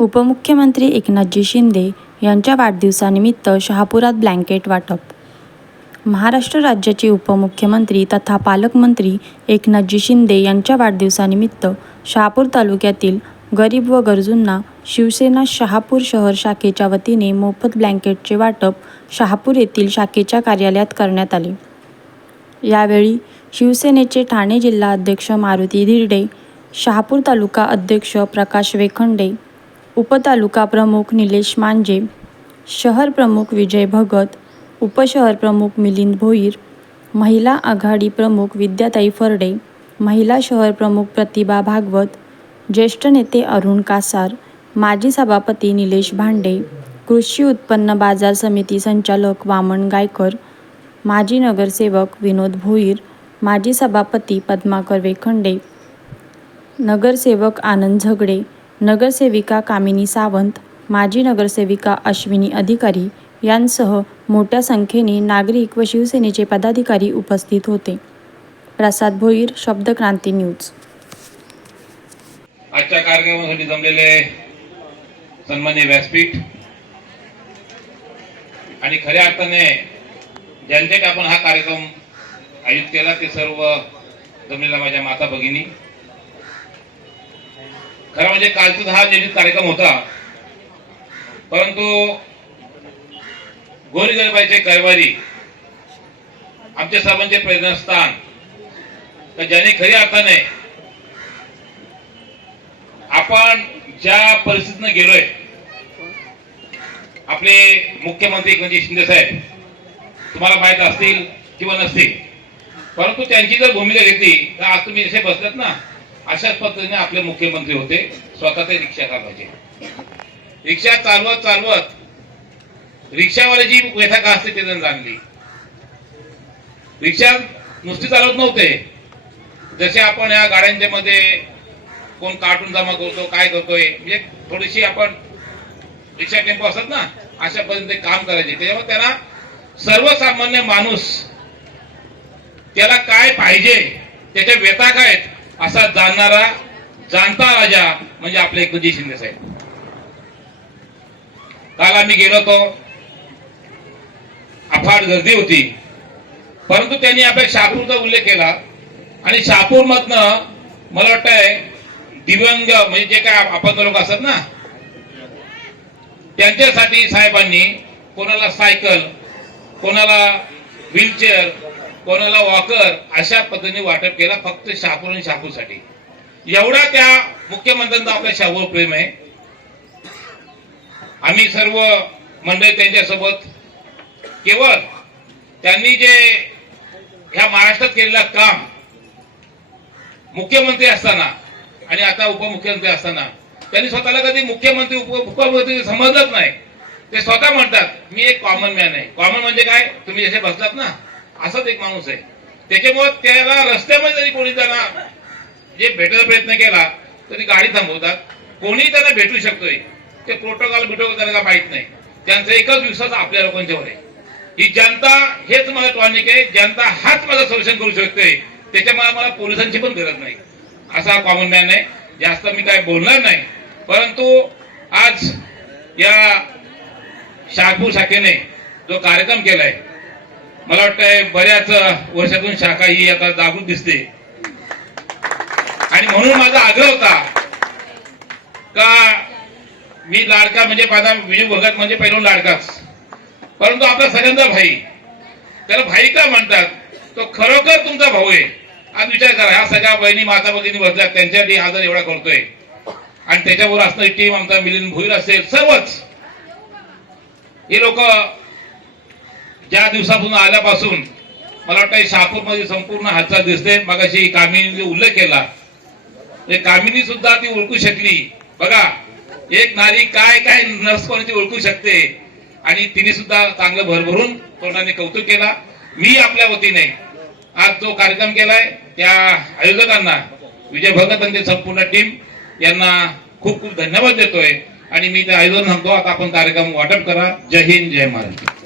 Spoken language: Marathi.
उपमुख्यमंत्री एकनाथजी शिंदे यांच्या वाढदिवसानिमित्त शहापुरात ब्लँकेट वाटप. महाराष्ट्र राज्याचे उपमुख्यमंत्री तथा पालकमंत्री एकनाथजी शिंदे यांच्या वाढदिवसानिमित्त शहापूर तालुक्यातील गरीब व गरजूंना शिवसेना शहापूर शहर शाखेच्या वतीने मोफत ब्लँकेटचे वाटप शहापूर येथील शाखेच्या कार्यालयात करण्यात आले. यावेळी शिवसेनेचे ठाणे जिल्हा अध्यक्ष मारुती धिरडे शहापूर तालुका अध्यक्ष प्रकाश वेखंडे उपतालुका प्रमुख निलेश मांजे शहर प्रमुख विजय भगत उपशहर प्रमुख मिलिंद भोईर महिला आघाडी प्रमुख विद्याताई फरडे महिला शहर प्रमुख प्रतिभा भागवत ज्येष्ठ नेते अरुण कासार माजी सभापती निलेश भांडे कृषी उत्पन्न बाजार समिती संचालक वामन गायकर माजी नगरसेवक विनोद भोईर माजी सभापती पद्माकर वेखंडे नगरसेवक आनंद झगडे नगरसेविका कामिनी सावंत माजी नगरसेविका अश्विनी अधिकारी यांसह मोठ्या संख्येने नागरिक व शिवसेनेचे पदाधिकारी उपस्थित होते. प्रसाद भोईर शब्दक्रांती न्यूज. आजच्या कार्यक्रमासाठी जमलेले सन्मान्य व्यासपीठ आणि खऱ्या अर्थाने ज्यांच्यासाठी आपण हा कार्यक्रम आयोजित केला ते सर्व जमलेल्या माझ्या माता भगिनी खरं म्हणजे कालचा हा नियोजित कार्यक्रम होता परंतु गोरगरबाईचे कैवारी आमच्या सर्वांचे प्रेरणास्थान तर ज्याने खऱ्या अर्थाने आपण ज्या परिस्थितीनं गेलोय आपले मुख्यमंत्री एकनाथजी शिंदे साहेब तुम्हाला माहीत असतील किंवा नसतील परंतु त्यांची जर भूमिका घेतली तर आज तुम्ही जसे बसलात ना? अशाच पद्धतीने आपले मुख्यमंत्री होते. स्वतः ते रिक्षा चालवायचे रिक्षा चालवत चालवत रिक्षावाल्याची जी का असते ते जाणली. रिक्षा नुसती चालवत नव्हते. जसे आपण या गाड्यांच्या मध्ये कोण कार्टून जमा करतो काय करतोय म्हणजे थोडीशी आपण रिक्षा टेम्पो असतात ना अशा पद्धतीने काम करायचे. त्याच्यामुळे त्यांना सर्वसामान्य माणूस त्याला काय पाहिजे त्याच्या व्यथा काय आहेत असा जाणणारा जाणता राजा म्हणजे आपले एकनाथजी शिंदे साहेब. काल आम्ही गेलो होतो. अफाट गर्दी होती. परंतु त्यांनी आपल्या शहापूरचा उल्लेख केला. आणि शहापूर मधनं मला वाटतंय दिव्यांग म्हणजे जे काय अपंग लोक असतात ना त्यांच्यासाठी साहेबांनी कोणाला सायकल कोणाला व्हीलचेअर कोणाला वॉकर अशा पद्धतीने वाटप केला फक्त शहापूर आणि शहापूरसाठी. एवढा त्या मुख्यमंत्र्यांचा आपल्या शाहू प्रेम आहे. आम्ही सर्व मंडळी त्यांच्यासोबत केवळ त्यांनी जे ह्या महाराष्ट्रात केलेलं काम मुख्यमंत्री असताना आणि आता उपमुख्यमंत्री असताना त्यांनी स्वतःला कधी मुख्यमंत्री उप उपमुख्यमंत्री समजलंच नाही. ते स्वतः म्हणतात मी एक कॉमन मॅन आहे. कॉमन म्हणजे काय? तुम्ही जसे बसलात ना असाच एक माणूस आहे. त्याच्यामुळे त्याला रस्त्यामध्ये जरी कोणी त्यांना जे भेटायचा प्रयत्न केला तरी गाडी थांबवतात. कोणी त्यांना भेटू शकतोय. ते प्रोटोकॉल बिटोकॉल त्यांना माहीत नाही. त्यांचा एकच विश्वास आपल्या लोकांच्यावर आहे. ही जनता हेच मला टॉनिक आहे जनता हाच माझं सोल्युशन करू शकते. त्याच्यामुळे मला पोलिसांची पण गरज नाही. असा कॉमन मॅन आहे. जास्त मी काय बोलणार नाही. परंतु आज या शाखू शाखेने जो कार्यक्रम केलाय मला वाटतंय बऱ्याच वर्षातून शाखा ही आता जागृत दिसते. आणि म्हणून माझा आग्रह होता का मी लाडका म्हणजे माझा विजय भगत म्हणजे पहिला लाडकाच. परंतु आपला सगळ्यांचा भाई त्याला भाई का म्हणतात? तो खरोखर तुमचा भाऊ आहे. आज विचार करा ह्या सगळ्या बहिणी माता भगिनी बसल्या त्यांच्यासाठी हा जर एवढा करतोय. आणि त्याच्यावर असणारी टीम आमचा मिलिंद भुईर असेल सर्वच. हे लोक ज्या दिवसापासून आल्यापासून मला वाटतं शहापूरमध्ये संपूर्ण हालचाल दिसते मगाशी कामिनीने उल्लेख केला. कामिनी सुद्धा ती ओळखू शकली. बघा एक नारी काय काय नर्स ती ओळखू शकते. आणि तिने सुद्धा चांगलं भरभरून तोंडाने कौतुक केला. मी आपल्या वतीने आज जो कार्यक्रम केलाय त्या आयोजकांना विजय भगत आणि संपूर्ण टीम यांना खूप खूप धन्यवाद देतोय. आणि मी ते आयोजन सांगतो आता आपण कार्यक्रम वाटप करा. जय हिंद जय महाराष्ट्र.